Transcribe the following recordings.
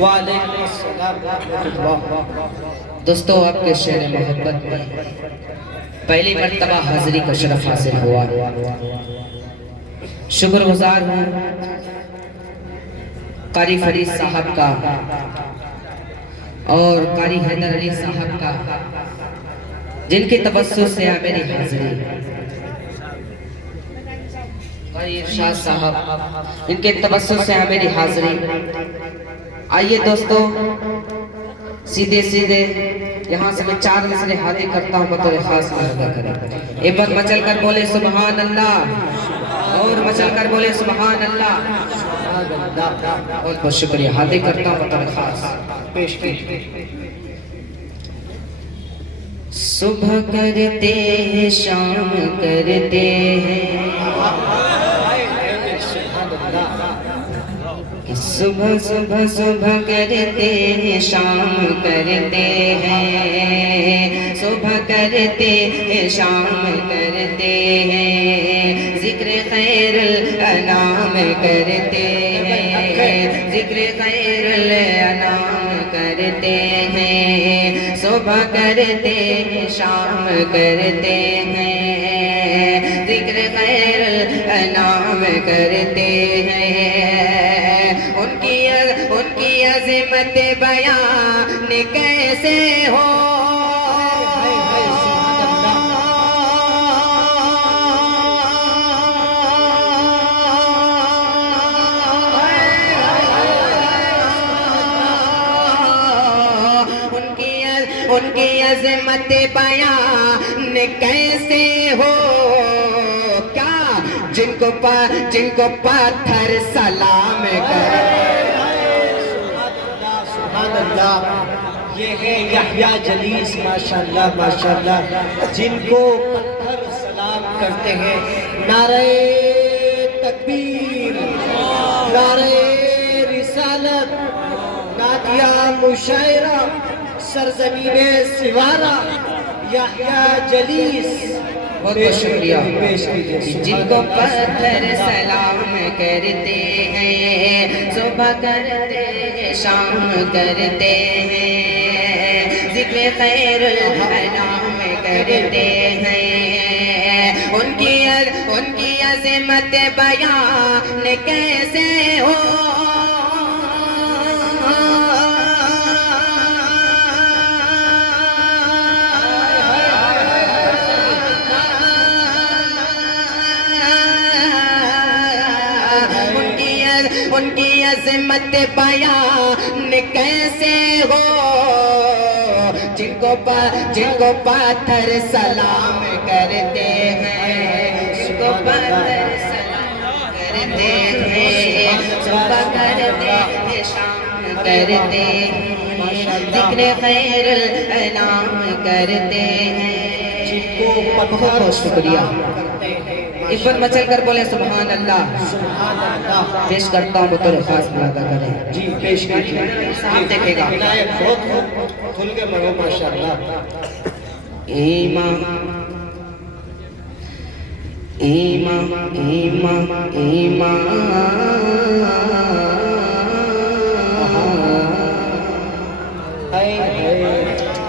وعلیکم السلام ورحمۃ اللہ۔ دوستو آپ کے شعر محبت میں پہلی مرتبہ حاضری کا شرف حاصل ہوا۔ شکر گزار ہوں قاری فرید صاحب کا اور قاری حیدر علی صاحب کا، جن کی توسط سے ہے میری حاضری۔ قاری ارشاد صاحب، ان کے توسط سے ہے میری حاضری۔ آئیے دوستو سیدھے یہاں سے میں 4 نظریں حاضر کرتا ہوں بطور خاص مراقبہ کریں۔ ایک بار مچل کر بولے سبحان اللہ، اور مچل کر بولے سبحان اللہ۔ بہت بہت شکریہ، حاضر کرتا ہوں بطور خاص۔ پیش صبح کرتے ہیں شام کرتے ہیں، صبح صبح صبح کرتے ہیں شام کرتے ہیں، صبح کرتے ہیں شام کرتے ہیں، ذکر خیر الانام کرتے ہیں، ذکر خیر الانام کرتے ہیں، صبح کرتے ہیں شام کرتے ہیں، ذکر خیر الانام کرتے ہیں۔ ان کی عظمت بیان کیسے ہو، ان کی عظمت بیان کیسے ہو، کیا جن کو پتھر سلام کرے۔ سبحان اللہ، یہ ہے یحییٰ جلیس ماشاءاللہ ماشاءاللہ، جن کو پتھر سلام کرتے ہیں۔ نعرہ تکبیر، نعرہ رسالت، نعتیہ مشاعرہ، سرزمین سوارہ، یحییٰ جلیس۔ بہت بہت شکریہ۔ جن کو پتھر سلام کرتے ہیں، صبح کرتے ہیں شام کرتے ہیں، ذکر خیر الانام کرتے ہیں، ان کی عظمت بیان کیسے ہو، ان کی عظمت بیان کیسے ہو، جن کو پتھر سلام کرتے ہیں، جن کو پتھر سلام کرتے ہیں، صبح کرتے ہیں شام کرتے ہیں، ذکر خیر الانام کرتے ہیں، جن کو پتھر شکریہ۔ ایک بار مچل کر بولے سبحان اللہ۔ سبحان اللہ۔ پیش کرتا ہوں بطور خاص مراقبہ کریں۔ جی پیش کیجیے، صاحب دیکھے گا۔ بہت کھل کے پڑھو ماشاءاللہ۔ ایمان ایمان ایمان ایمان،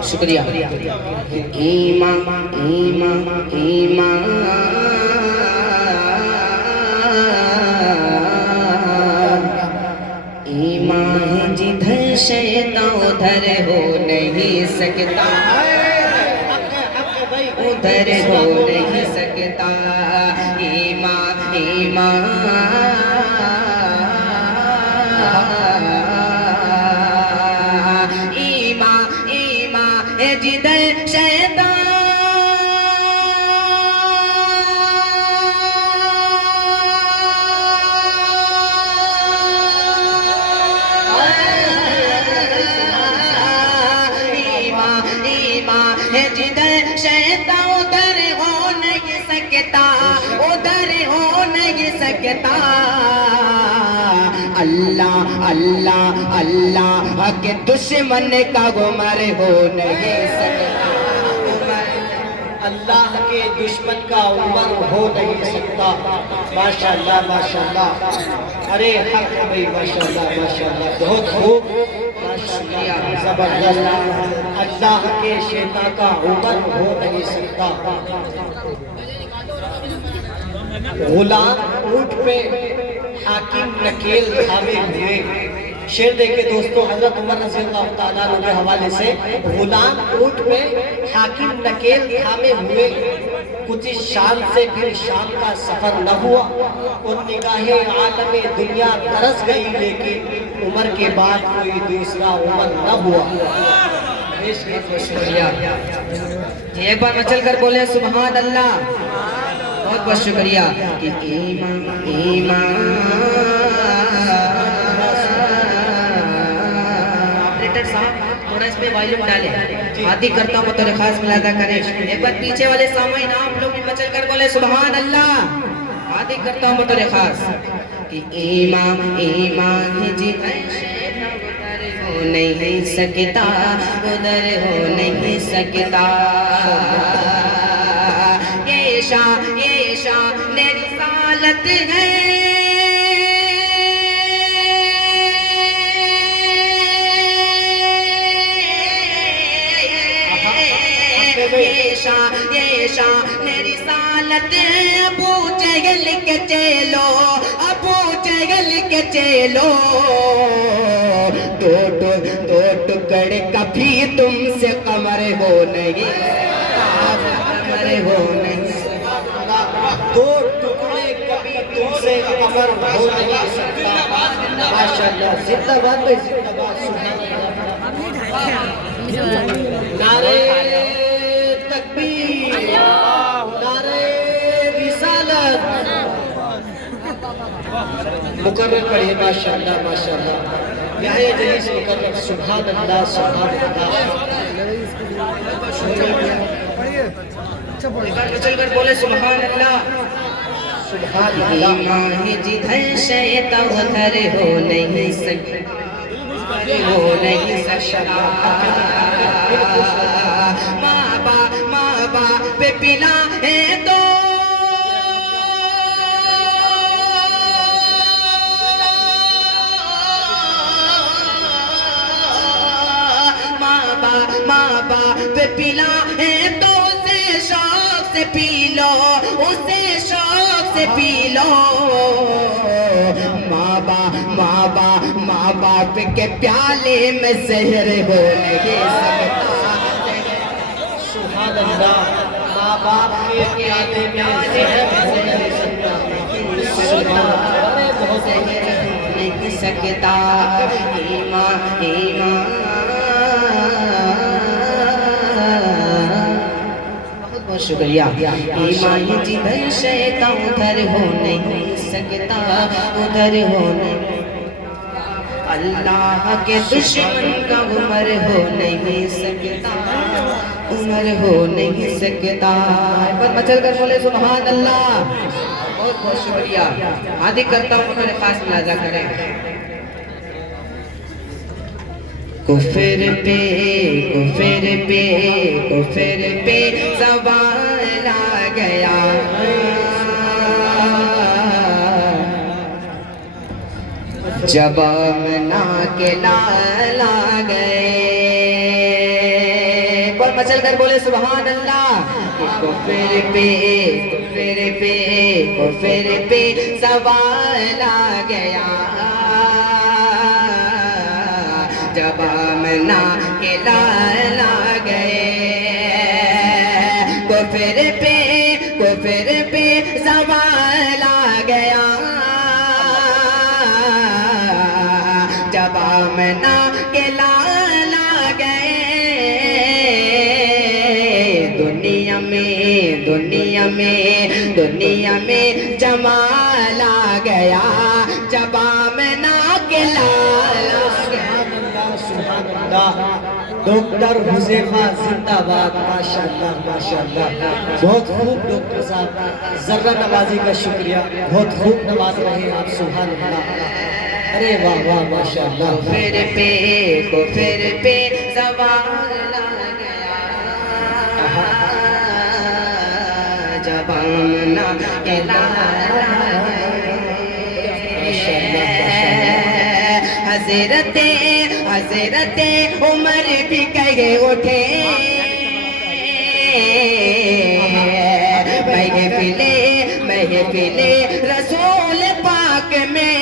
شکریہ۔ ایمان ایمان ایمان، ایمان جدھر شیطان ادھر ہو نہیں سکتا، ادھر ہو نہیں سکتا، ایمان ایمان ایمان ایمان جدھر شیطان جدھر شیطان ادھر ہو نہیں سکتا، ادھر ہو نہیں سکتا، اللہ اللہ اللہ کے دشمن کا عمر ہو نہیں سکتا، اللہ کے دشمن کا عمر ہو نہیں سکتا۔ ماشاءاللہ ماشاءاللہ، ارے حق بھائی، ماشاءاللہ ماشاءاللہ، بہت خوب۔ زبردست اللہ کے شیطان کا عمر ہو نہیں سکتا غلام اونٹ پہ حاکم نکیل تھامے ہوئے شعر دیکھیں دوستو حضرت عمر رضی اللہ تعالیٰ عنہ کے حوالے سے غلام اونٹ پہ حاکم نکیل تھامے ہوئے کچھ اس شام سے پھر شام کا سفر نہ ہوا ان نگاہیں عالم دنیا ترس گئی لیکن عمر کے بعد کوئی دوسرا عمر نہ ہوا شکریہ جی ایک بار مچل کر بولے سبحان اللہ بہت بہت شکریہ کہ ایمان ایمان آپریٹر صاحب تھوڑا اس پہ وائلوم ڈالے عادی کرتا ہوں بطور خاص ملاحظہ کریں ایک بار پیچھے والے سامعین آپ لوگ مچل کر بولے سبحان اللہ عادی کرتا ہوں بطور خاص کہ ایمان ایمان جی ہو نہیں سکتا ادھر ہو نہیں سکتا یہ شان رسالت ہے یہ شان رسالت ہے ابو جہل کے چلو ابو جہل کے چلو دو ٹکڑے کبھی تم سے قمر ہو نہیں قمر ہو نہیں دو ٹکڑے کبھی تم سے قمر ہو نہیں سکتا ماشاءاللہ زندہ باد بھائی زندہ باد نعرے تکبیر نعرے رسالت مقرر پڑھیے ماشاءاللہ ماشاءاللہ یحییٰ جلیس مقرر سبحان اللہ سبحان اللہ چل کر بولے سبحان اللہ سبحان اللہ ایمان جدھر شیطان ادھر ہو نہیں سکتا ہو نہیں سکتا ماں باپ پہ پلا ہے تو ماں باپ پلا ہے تو اسے شوق سے پی لو اسے شوق سے پی لو ماں باپ کے پیالے میں زہر ہو نہیں سکتا سبحان اللہ ماں باپ کے پیالے میں زہر ہو نہیں سکتا سبحان اللہ بہت نہیں سکتا ایمان ایمان بہت شکریہ ایمان جدھر شیطان ادھر ہو نہیں سکتا ادھر ہو نہیں اللہ کے دشمن کا عمر ہو نہیں سکتا عمر ہو نہیں سکتا پر مچل کر بولے سبحان اللہ بہت بہت شکریہ عادی کرتا ہوں میرے خاص ملاحظہ کریں کفر پہ زوال آ گیا جب آمنہ کے لال آ گئے اور مچل کر بولے سبحان اللہ کفر پہ زوال آ گیا جب آمنہ کے لال آ گئے کفر پہ زوال آ گیا جب آمنہ کے لال آ گئے دنیا میں جمال آ گیا جب آمنہ کے لال آ گیا سبحان اللہ ڈاکٹر حذیفہ زندہ باد ماشاءاللہ ماشاءاللہ بہت خوب ڈاکٹر صاحب ذرہ نوازی کا شکریہ بہت خوب نواز رہے آپ سبحان اللہ ارے واہ واہ ماشاءاللہ کفر پہ زوال آ گیا جب آمنہ کے لال آ گئے حضرت عمر بھی کہے اٹھے محفل رسول پاک میں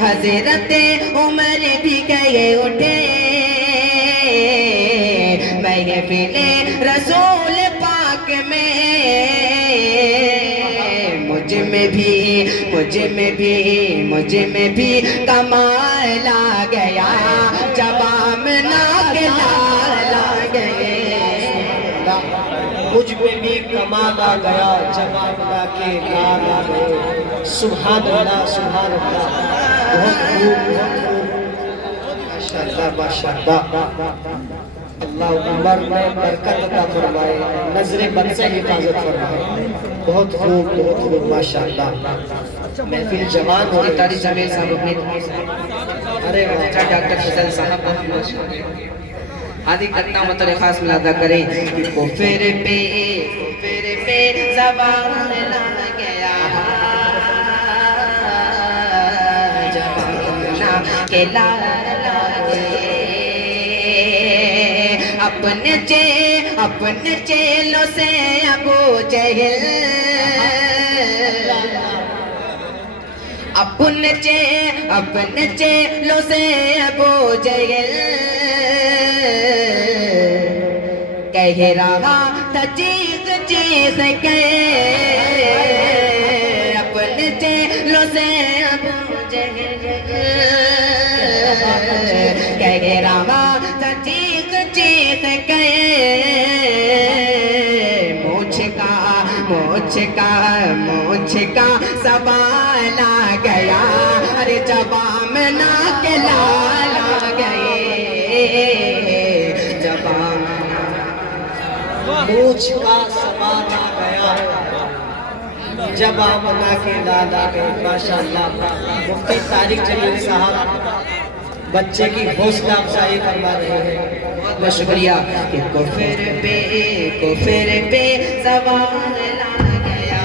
حضرت عمر بھی کہے اٹھے محفل رسول پاک میں مجھ میں بھی کمال آ گیا جب آمنہ کے لال آ گئے مجھ میں بھی کمال آ گیا جب آمنہ کے لال آ گئے سبحان اللہ سبحان اللہ بہت خوب ماشاءاللہ ماشاءاللہ اللہ عمر میں برکت عطا فرمائے نظر بد سے حفاظت فرمائے بہت خوب ماشاءاللہ محفل جوان ہو اور تاریخ جمیل صاحب اپنے ارے ڈاکٹر فضل صاحب آدھی کرتا ہوں مطلب خاص ملادہ کریں کفر پہ زبان لا گیا جبانا کے لالا گئے اپنے چیلوں سے ابو جہل اپنے چیلوں سے ابو جہل کہہ رہا تھا چیخ کے اپنے چیلوں سے ابو جہل کہہ رہا تھا چیخ کے مجھ کا سوال آ گیا ارے جب آمنہ کے لال آ گئے جب مجھ کا سوال آ گیا جب آمنہ کے لال آ گئے ماشاءاللہ مفتی طارق جمیل صاحب بچے کی حوصلہ افزائی فرما رہے ہیں بہت شکریہ کہ کفر پہ سوال لا گیا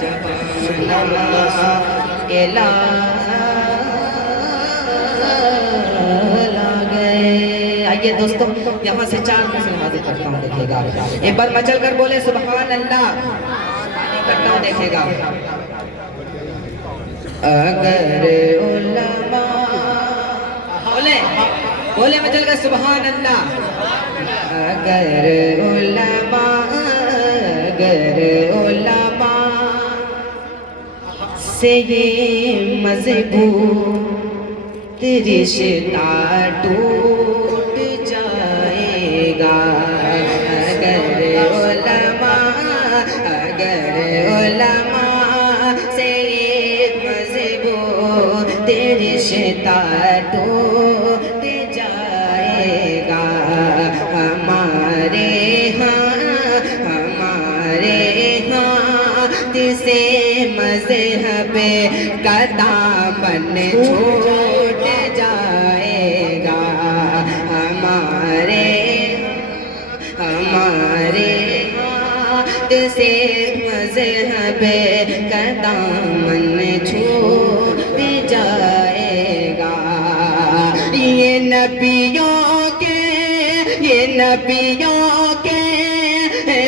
جب آمنہ کے لال آ گئے آئیے دوستوں یہاں سے 4 مثل حاضر کرتا ہوں دیکھے گا ایک بار مچل کر بولے سبحان اللہ کرتا ہوں دیکھے گا اگر علماء بولے مچل کر سبحان اللہ اگر علماء سے یہ مضبوط رشتہ ٹوٹ جائے گا اگر علماء سے یہ مضبوط رشتہ ٹوٹ جائے گا ہمارے ہاتھ سے مذہب کا دامن چھوٹ جائے گا ہمارے ہاتھ سے مذہب کا دامن چھوٹ جائے گا یہ نبیوں کے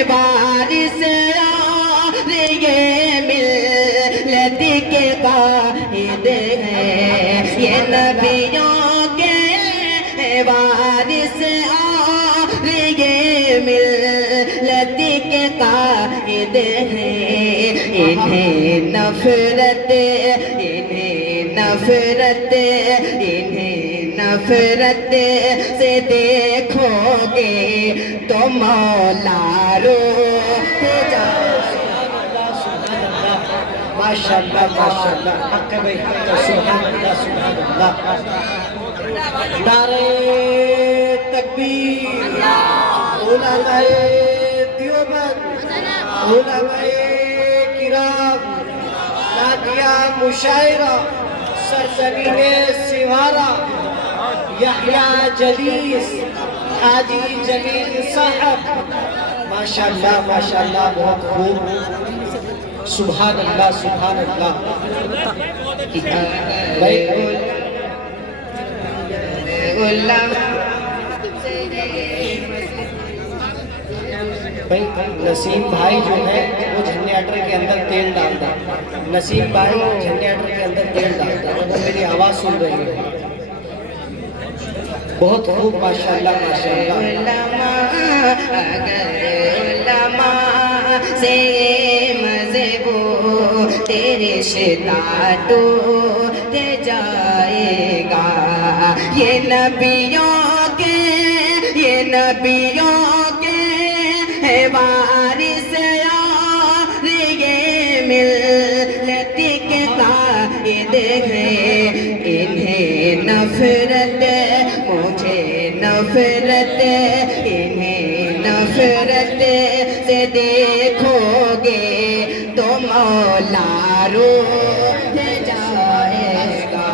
وارث اور یہ ملت کے قائد ہیں یہ نبیوں کے وارث اور یہ ملت کے قائد ہیں انہیں نفرت سے دیکھو گے تو مولا روح ماشاءاللہ ماشاءاللہ حق بھائی سبحان اللہ سبحان اللہ نعرہ تکبیر علماء دیوبند علماء کرام نادیہ مشاعرہ سرزمین سوارہ یحییٰ جلیس حاجی جمیل صاحب ماشاءاللہ ماشاءاللہ بہت خوب سبحان اللہ سبحان اللہ بھائی بھائی نسیم بھائی جو ہے وہ جھنڈیاٹر کے اندر تیل ڈالتا ہے، نسیم بھائی جھنڈیاٹر کے اندر تیل ڈالتا ہے، اگر میری آواز سن رہی ہے بہت خوب ماشاءاللہ ماشاءاللہ۔ علماء سے مذہبو تیرے شتا ٹوٹ جائے گا، یہ نبیوں کے وارث یار یہ ملت کے قائد ہیں، انہیں نفرت مجھے نفرت انہیں نفرت سے دیکھو گے تو مولا روٹھ جائے گا،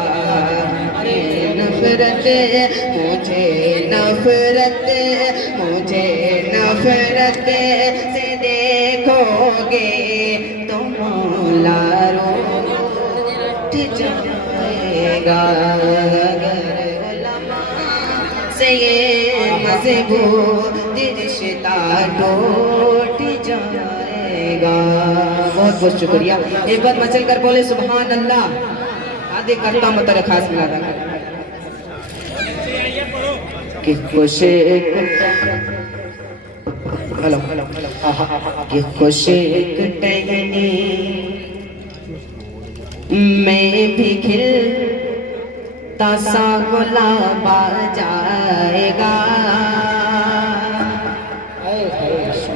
نفرت مجھے نفرت سے دیکھو گے تو مولا روٹھ جائے گا، سے یہ مذہب رشتہ ٹوٹ جائے گا۔ بہت بہت شکریہ، ایک بار مچل کر بولے سبحان اللہ۔ آدھے کرتا ہوں مطلب خاص ملا تھا کہ خوش کہ خوش ایک ٹہنی میں بھی کھلتا سا گلاب آ جائے گا،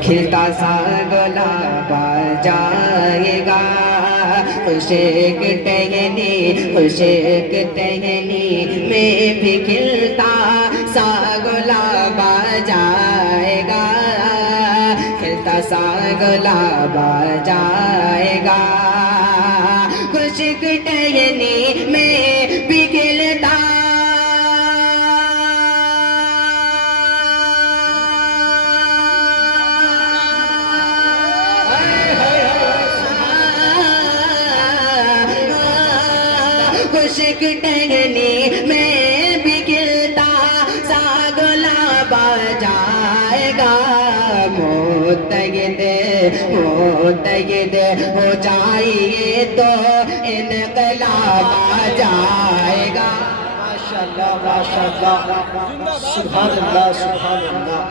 کھلتا سا گلاب آ جائے گا، خوش ایک ٹہنی میں بھی کھلتا سا گلاب آ جائے گا، کھلتا سا گلاب آ جائے گا، خوش ایک ٹہنی میں بھی کھلتا خوشک ٹہنی میں بھی کھلتا سا گلاب آ جائے گا، متحد ہو جائیے تو انقلاب آ جائے گا، ماشاءاللہ ماشاءاللہ سبحان اللہ سبحان اللہ،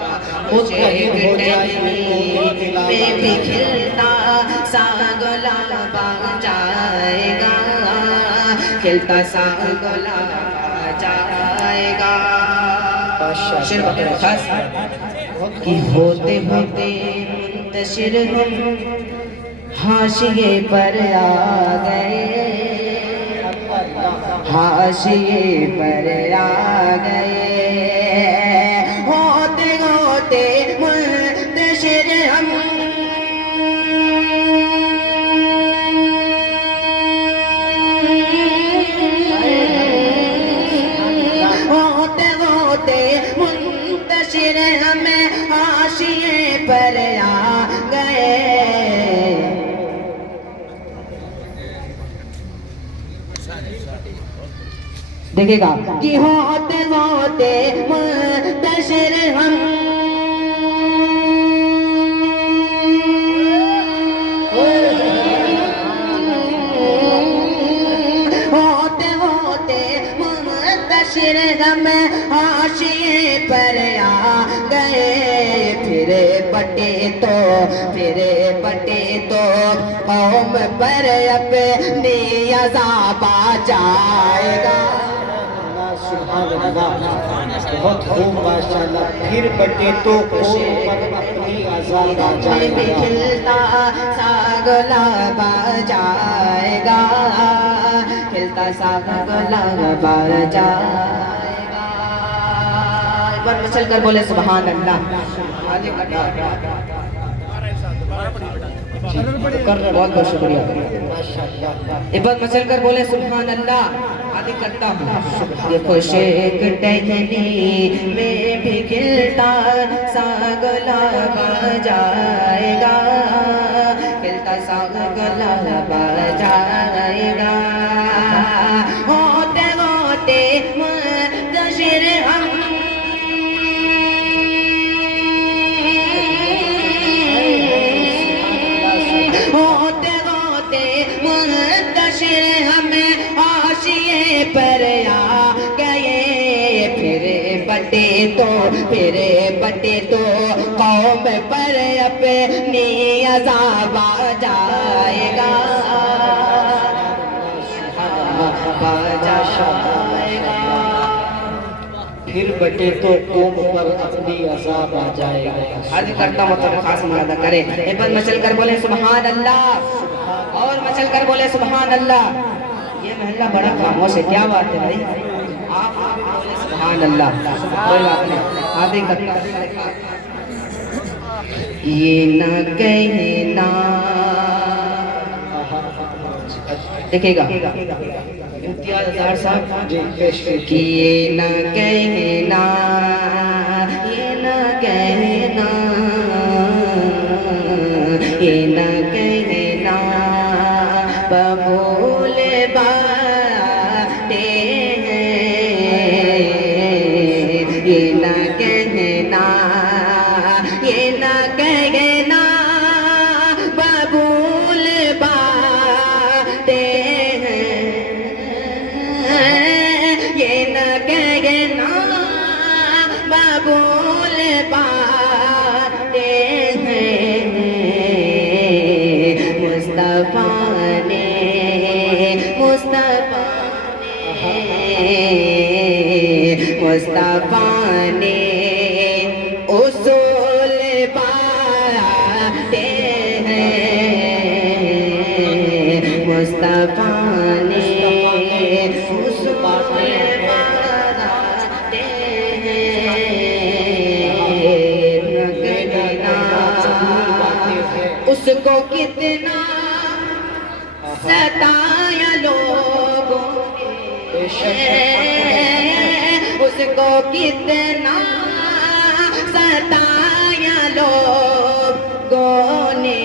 متحد ہو جائیے میں بھی کھلتا سا گلاب آ جائے گا، کھلتا سا گلاب آ جائے گا، شیر وغیرہ خاص کہ ہوتے ہوتے منتشر ہم حاشیے پر آ گئے، حاشیے پر آ گئے، ہوتے ہوتے منتشر ہم منتشر ہمیں حاشیے پر آ گئے، دیکھے گا کہ ہوتے ہوتے منتشر ہم منتشر ہم حاشیے پر آ گئے، پھر بٹے تو قوم پر اپنی عذاب آ جائے گا، سبحان اللہ بہت خوب ماشاءاللہ، پھر بٹے تو قوم پر اپنی عذاب آ جائے گا، کھلتا سا گلاب آ جائے گا، کھلتا سا گلاب آ جائے گا، ایک بار مچل کر بولے سبحان اللہ۔ بہت بہت شکریہ، ایک بار مچل کر بولے سبحان اللہ۔ آدھی کرتا ہوں یہ خوش ایک ٹہنی میں بھی کھلتا سا گلاب آ جائے گا، چلتا سا گلا بجائے گا ہوتے ہوتے منتشر ہم ہوتے ہوتے منتشر ہمیں حاشیے پر آ گئے پھر بٹے تو قوم پر اپنی عذاب آ جائے گا پھر بٹے تو قوم پر اپنی عذاب آ جائے گا. عرض کرتا ہوں تو خاص مرادہ کرے ایک بار مچل کر بولے سبحان اللہ اور مچل کر بولے سبحان اللہ. یہ محلہ بڑا خاموش ہے کیا بات ہے بھائی آپ بولے سبحان اللہ کوئی بات نہیں آدھے کرتا یہ نہ کہنا دیکھے گا امتیاز اظہار صاحب جی پیش کہ یہ نہ کہنا یہ نہ کہنا یہ نہ کہنا ببول باتیں ہیں یہ نہ کہنا یہ نہ کہنا ببول باتیں یہ نہ کہنا ببول باتیں ہیں مصطفیٰ نے اصول باتیں ہیں مصطفیٰ نے اصول باتیں ہیں اس کو کتنا ستایا لوگوں نے اس کو کتنا ستایا لوگوں نے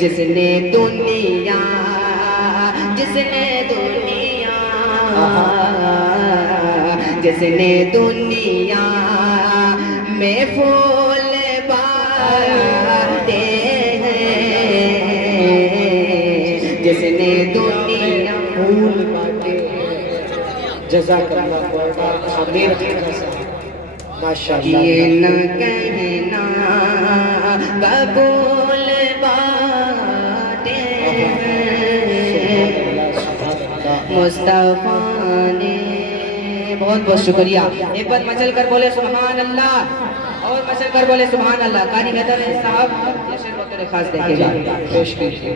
جس نے دنیا جس نے دنیا میں پھول باتیں جس نے دنیا پھول باتیں جزاک اللہ خیر امیر ماشاءاللہ یہ نہ کہنا ببول باتیں مصطفیٰ نے بہت بہت شکریہ ایک بار مچل کر بولے سبحان اللہ اور مچل کر بولے سبحان اللہ قاری حیدر صاحب یہ شعر بطور خاص دیکھے گا پیش کیجیے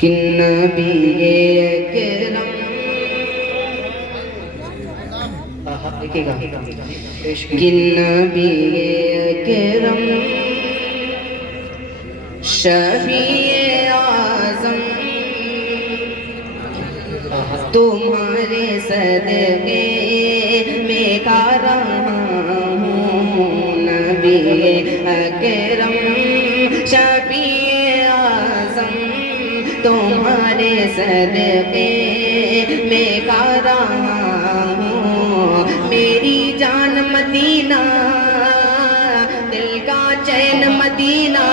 کہ نبی اکرم دیکھے گا کہ نبی اکرم شفیع اعظم تمہارے صدقے میں کھا رہا ہوں نبی اکرم شفیع اعظم تمہارے صدقے میں کھا رہا ہوں میری جان مدینہ دل کا چین مدینہ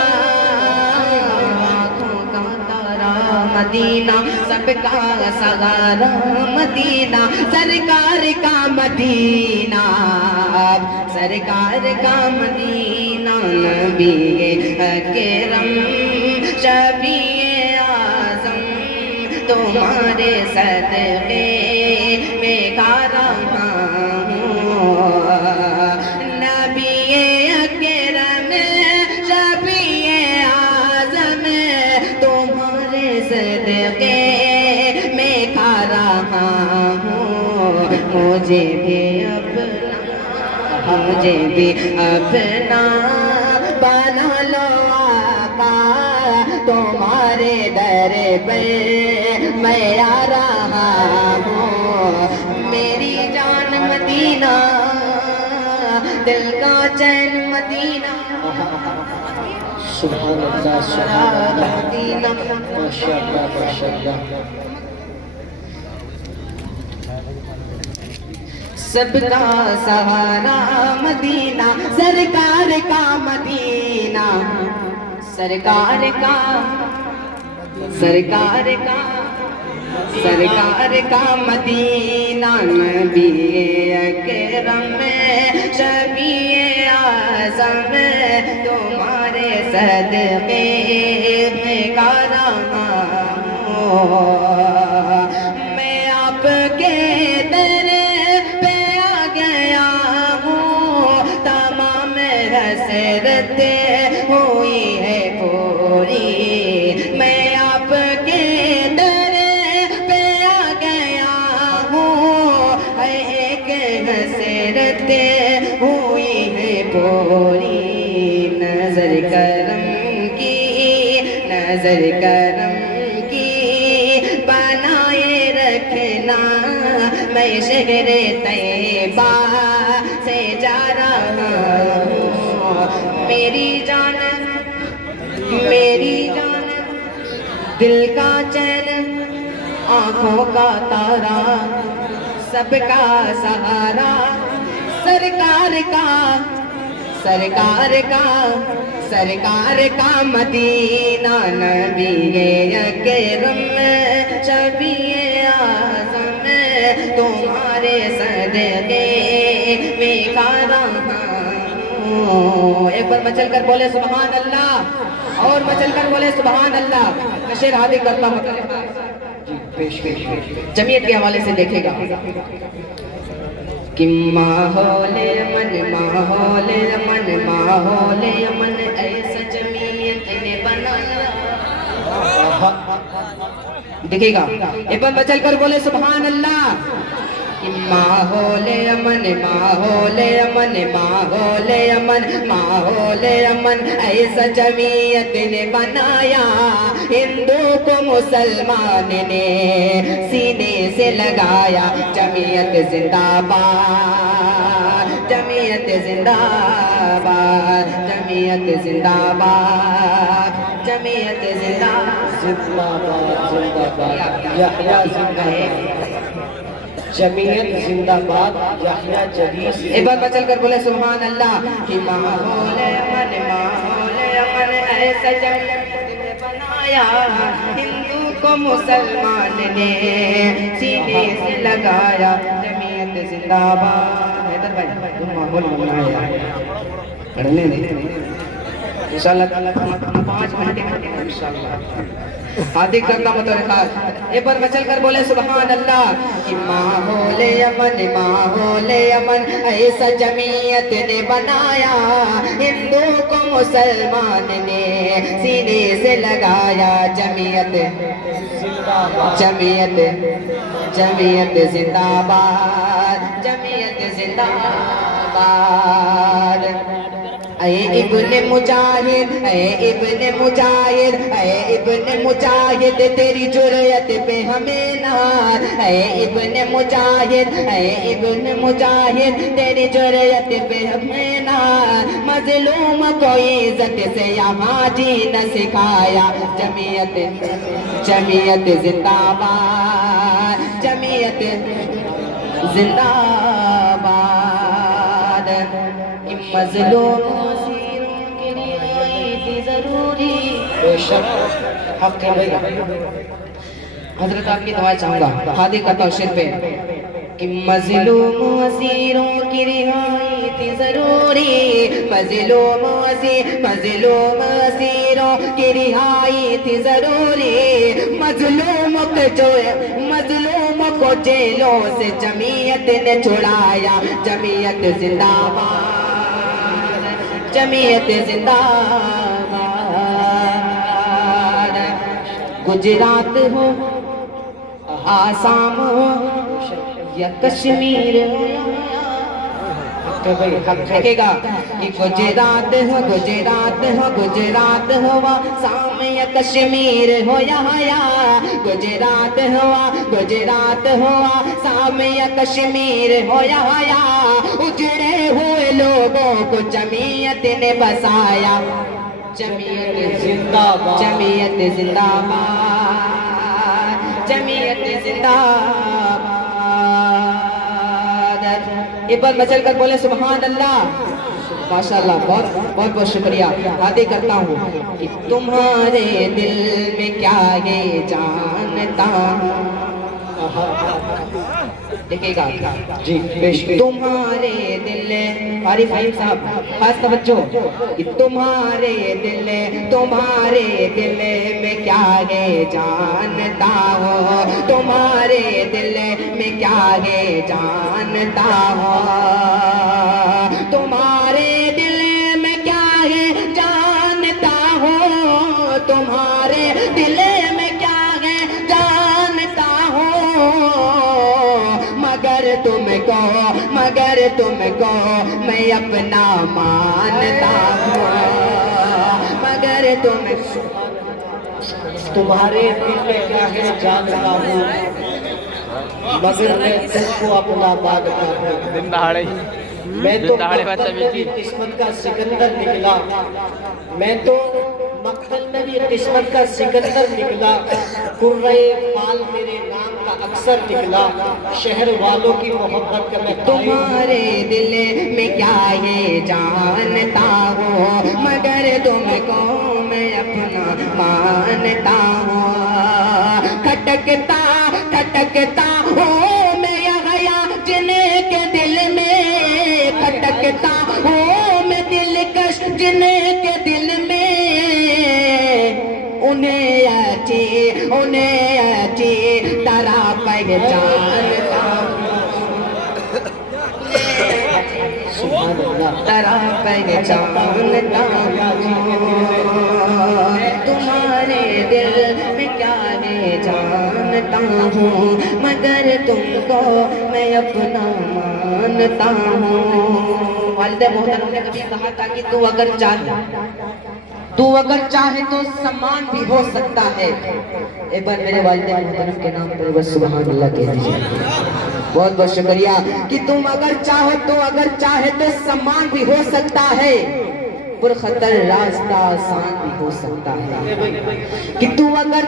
آنکھوں کا تارا مدینہ سب کا سہارا مدینہ سرکار کا مدینہ سرکار کا مدینہ نبی اکرم شفیع اعظم تمہارے صدقے میں کھا رہا ہوں نبی اکرم شفیع اعظم تمہارے صدقے میں کھا رہا ہوں مجھے بھی اپنا بنا لو آقا تمہارے در پہ میں آ رہا ہوں میری جان مدینہ دل کا چین مدینہ سبحان اللہ سبحان اللہ ماشاءاللہ ماشاءاللہ سب کا سہارا مدینہ سرکار کا مدینہ سرکار کا سرکار کا سرکار کا مدینہ نبی اکرم شفیع اعظم تمہارے صدقے میں کارواں میں آپ کے در پہ آ گیا ہوں تمام حسرتیں ہوئی ہے پوری میں آپ کے در پہ آ گیا ہوں ایک حسرتیں ہوئی ہے پوری نظر کرم کی نظر کرم کی بنائے رکھنا میں شہر طیبہ سے جا رہا ہوں میری جان دل کا چین آنکھوں کا تارا سب کا سہارا سرکار کا سرکار کا سرکار کا مدینہ نبی اکرم شفیع اعظم تمہارے صدقے میں کارواں ہوں ایک بار مچل کر بولے سبحان اللہ اور مچل کر بولے سبحان اللہ میں شعر حاضر کرتا ہوں جمعیت کے حوالے سے دیکھے گا کہ ماحول من ماحول من ماحول من ایسا جمعیت نے بنایا دیکھے گا ایک بار بچل کر بولے سبحان اللہ کہ ماحول امن ماحول امن ماحول امن ماحول امن ایسا جمعیت نے بنایا ہندو کو مسلمان نے سینے سے لگایا جمعیت زندہ باد جمعیت زندہ باد جمعیت زندہ باد جمعیت زندہ زندہ باد یحییٰ زندہ باد جمعیت زندہ باد یحییٰ جدید ایک بار بچل کر بولے سبحان اللہ کہ ماحول امن ایسا جمعیت نے بنایا ہندو کو مسلمان نے سینے سے لگایا جمعیت زندہ باد حیدر بھائی تم ماحول بنایا پڑھنے نہیں انشاءاللہ تعالیٰ 5 گھنٹے انشاءاللہ حاضر کرتا ہوں تو رکھا ایک بار بچل کر بولے سبحان اللہ کہ ماحول امن ایسا جمعیت نے بنایا ہندو کو مسلمان نے سینے سے لگایا جمعیت جمعیت جمعیت زندہ باد جمعیت زندہ باد اے ابن مجاہد اے ابن مجاہد اے ابن مجاہد تیری جرأت پہ ہمیں ناز اے ابن مجاہد اے ابن مجاہد تیری جرأت پہ ہمیں ناز مظلوم کو عزت سے یہاں جینا سکھایا جمعیت جمعیت زندہ باد جمعیت زندہ باد مظلوم اسیروں کی رہائی تھی ضروری بے شک حق ہے بھائی حضرت آپ کی دعائیں چاہوں گا حاضر کرتا ہوں شیر پہ کہ مظلوم اسیروں کی رہائی تھی ضروری مظلوم اسیروں کی رہائی تھی ضروری مظلوم کو جیلوں سے جمعیت نے چھڑایا جمعیت زندہ باد جمعیت زندہ باد گجرات ہو آسام ہو یا کشمیر ہو دیکھے گا کہ گجرات ہو گجرات ہو گجرات ہو آسام یا کشمیر ہو یا گجرات ہوا سام یا کشمیر ہو یا اجڑے ہوئے لوگوں کو جمعیت نے بسایا جمعیت زندہ باد جمعیت زندہ باد جمعیت زندہ باد ایک بار مچل کر بولے سبحان اللہ ماشاءاللہ بہت بہت شکریہ عادی کرتا ہوں کہ تمہارے دل میں کیا یہ جانتا ہوں دیکھے گا جی پیش تمہارے دل قاری فہیم صاحب خاص توجہ کہ تمہارے دل میں کیا ہے جانتا ہو تمہارے دل میں کیا ہے جانتا ہو تمہارے دل میں کیا ہے جانتا ہو تمہارے دل میں کیا ہے جانتا ہو مگر تم کو میں اپنا مانتا ہوں مگر تمہارے دل میں کیا ہے جانتا ہوں مگر میں تم کو اپنا مانتا ہوں میں تو مقتل میں بھی قسمت کا سکندر نکلا میں تو مقتل میں بھی قسمت کا سکندر نکلا قرۂ فال میرے نام کا اکثر نکلا شہر والوں کی محبت کا میں تمہارے دل میں کیا یہ جانتا ہوں مگر تم کو میں اپنا مانتا ہوں کھٹکتا ہوں میں یہاں جن کے دل میں کھٹکتا ہوں میں دلکش جن کے دل میں انہیں اچھی طرح پہچانتا طرح پہچانتا تمہارے دل میں کیا ہے جانتا ہوں مگر تم کو میں اپنا مانتا ہوں والدہ محترم نے کبھی کہا تھا کہ تو اگر چاہے تو سامان بھی ہو سکتا ہے ایک بار میرے والدہ محترم کے نام پر بس سبحان اللہ کہہ دیجیے بہت بہت شکریہ کہ تم اگر چاہے تو سامان بھی ہو سکتا ہے پرخطر راستہ آسان بھی ہو سکتا ہے کہ تو اگر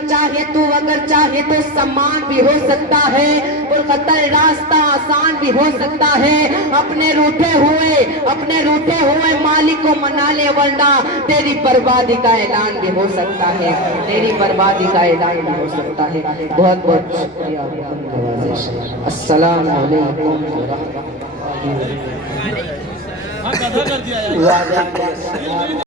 چاہے تو سامان بھی ہو سکتا ہے پرخطر راستہ آسان بھی ہو سکتا ہے اپنے روٹھے ہوئے مالک کو منا لے ورنہ تیری بربادی کا اعلان بھی ہو سکتا ہے بہت بہت شکریہ السلام علیکم ورحمۃ اللہ